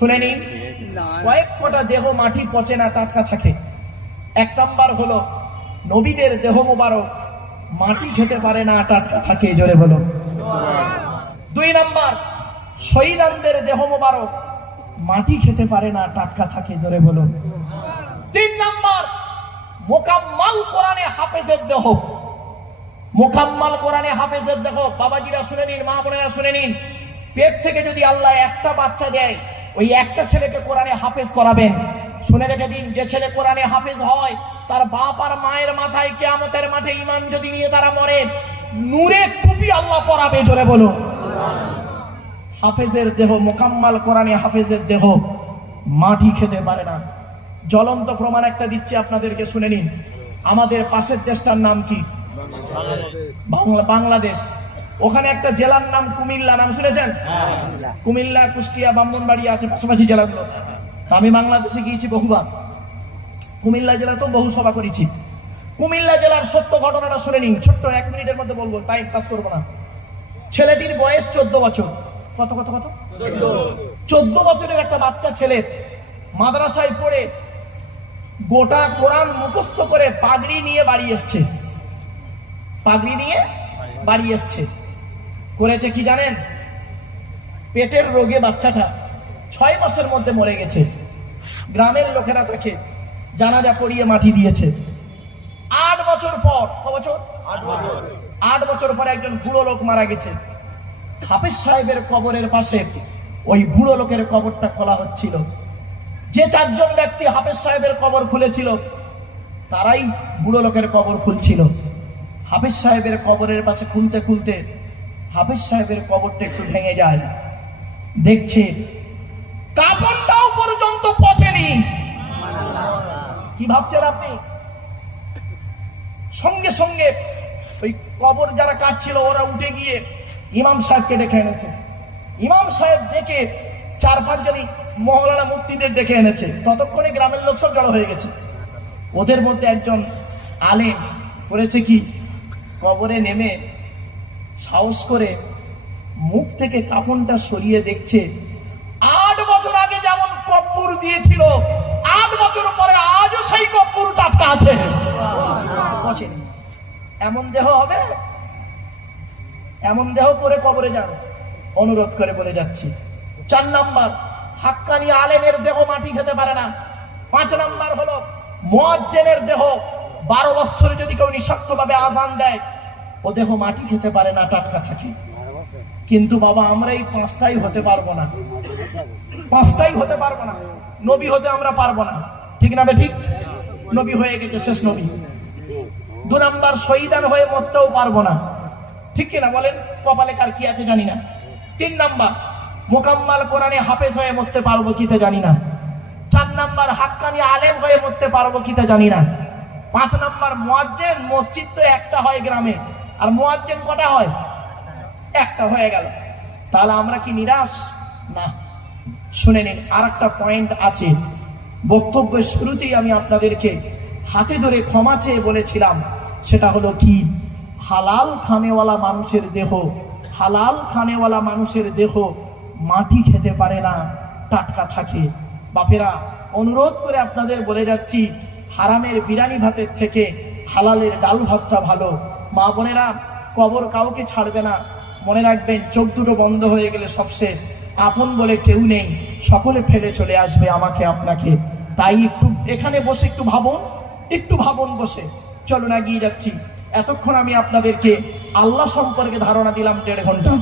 শুনে নিন, কয়েক ফোঁটা দেহ মাটি পচে না, টাটকা থাকে। এক নাম্বার হলো নবীদের দেহ মোবারক মাটি খেতে পারে না, টাটকা থাকে, জোরে বলো। দুই নাম্বার, শহীদানদের দেহ মোবারক মাটি খেতে পারে না, টাটকা থাকে, জোরে বলো। তিন নাম্বার, মোকাম্মাল কোরআনে হাফেজের দেহ, মোকাম্মাল কোরআনে হাফেজের দেহ। বাবাজিরা শুনে নিন, মা বোনেরা শুনে নিন, পেট থেকে যদি আল্লাহ একটা বাচ্চা দেয়, ওই একটা ছেলেকে কোরআনে হাফেজ করাবেন। শুনে রেখে দিন, যে ছেলে কোরআনে হাফেজ হয়, তার বাপ আর মায়ের মাথায় কিয়ামতের মাঠে ইমান যদি নিয়ে তারা মরে, নূরে টুপি আল্লাহ পরাবে, জোরে বলো। হাফেজের দেহ, মোকাম্মাল কোরআনে হাফেজের দেহ মাটি খেতে পারে না। জ্বলন্ত প্রমাণ একটা দিচ্ছি আপনাদেরকে, শুনে নিন। আমাদের পাশের দেশটার নাম কি? বাংলাদেশ। ওখানে একটা জেলার নাম কুমিল্লা, নাম শুনেছেন? কুমিল্লা, কুষ্টিয়া, ব্রাহ্মণবাড়িয়া আছে পাশাপাশি জেলাগুলো। আমি বাংলাদেশে গিয়েছি বহুবার, কুমিল্লা জেলাতেও বহু সভা করেছি। কুমিল্লা জেলার সত্য ঘটনাটা শুনে নিন, ছোট্ট 1 মিনিটের মধ্যে বলবো, টাইম পাস করবো না। ছেলেটির বয়স 14 বছর। কত কত কত? 14 বছরের একটা বাচ্চা ছেলে মাদ্রাসায় পড়ে গোটা কোরআন মুখস্থ করে পাগড়ি নিয়ে বাড়ি এসছে। পাগড়ি নিয়ে বাড়ি এসছে। করেছে কি জানেন? পেটের রোগে বাচ্চাটা 6 মাসের মধ্যে মরে গেছে। গ্রামের লোকেরা তাকে জানাজা পড়িয়ে মাটি দিয়েছে। 8 বছর পর, ক বছর? 8 বছর পরে একজন বুড়ো লোক মারা গেছে। হাফেজ সাহেবের কবরের পাশে ওই বুড়ো লোকের কবরটা খোলা হচ্ছিল। যে 4 জন ব্যক্তি হাফেজ সাহেবের কবর খুলেছিল, তারাই বুড়ো লোকের কবর খুলছিল। হাফেজ সাহেবের কবরের পাশে খুলতে খুলতে হাফেজ সাহেবের কবরটা একটু ভেঙে যায়। দেখছে কাপড়টাও পর্যন্ত পচেনি। কি ভাবছেন আপনি? সঙ্গে সঙ্গে ওই কবর যারা কাটছিল ওরা উঠে গিয়ে ইমাম সাহেবকে ডেকে এনেছে। ইমাম সাহেব দেখে 4-5 জনই মহলানা মুফতিদের ডেকে এনেছে। ততক্ষণে গ্রামের লোক সব জড়ো হয়ে গেছে। ওদের মধ্যে একজন আলেম করেছে কি, কবরে নেমে সাহস করে মুখ থেকে কাপড়টা সরিয়ে দেখছে 8 বছর আগে যেমন কব্বর দিয়েছিল, 8 বছর পরে আজও সেই কব্বর টাটকা আছে। এমন দেহ হবে? এমন দেহ করে কবরে যান, অনুরোধ করে বলে যাচ্ছি। 4 নাম্বার, হাক্কানি আলেমের দেহ মাটি খেতে পারে না। 5 নাম্বার হলো মুয়াজ্জিনের দেহ। 12 বছরে যদি কেউ নিঃশব্দ ভাবে আযান দেয়, ও দেহ মাটি খেতে পারে না, টাটকা থাকে। কিন্তু বাবা, আমরা এই 5টাই হতে পারবো না। 5টাই হতে পারবো না। নবী হতে আমরা পারবো না, ঠিক না বে ঠিক? নবী হয়ে গেছে, শেষ নবী। 2 নাম্বার, শহীদান হয়ে মরতেও পারবো না, ঠিক কিনা বলেন? কপালে কার কি আছে জানি না। 3 নাম্বার, মোকাম্মাল কোরআনে হাফেজ হয়ে মরতে পারবো কিতে জানি না। 4 নাম্বার, হাক্কানি আলেম হয়ে মরতে পারবো কিতে জানি না। 5 নাম্বার, মুয়াজ্জিন। মসজিদ তো একটা হয় গ্রামে, আর মুয়াজ্জিন কটা হয়? একটা হয়ে গেল। তাহলে আমরা কি নিরাশ? না। শুনে নিন, আর একটা পয়েন্ট আছে। বক্তব্যের শুরুতেই আমি আপনাদেরকে হাতে ধরে ক্ষমা চেয়ে বলেছিলাম, সেটা হলো কি, হালাল খানেওয়ালা মানুষের দেহ, হালাল খানেওয়ালা মানুষের দেহ মাটি খেতে পারে না, টাটকা থাকে। বাপেরা, অনুরোধ করে আপনাদের বলে যাচ্ছি, হারামের বিরিয়ানি ভাতের থেকে হালালের ডাল ভাতটা ভালো। মা বোনেরা, কবর কাউকে ছাড়বে না। মনে রাখবেন, চোখ দুটো বন্ধ হয়ে গেলে সব শেষ। আপন বলে কেউ নেই, সকলে ফেলে চলে আসবে আমাকে আপনাকে। তাই একটু এখানে বসে একটু ভাবুন, একটু ভাবুন বসে। চলুন এগিয়ে যাচ্ছি। এতক্ষণ আমি আপনাদেরকে আল্লাহ সম্পর্কে ধারণা দিলাম 1.5 ঘন্টা।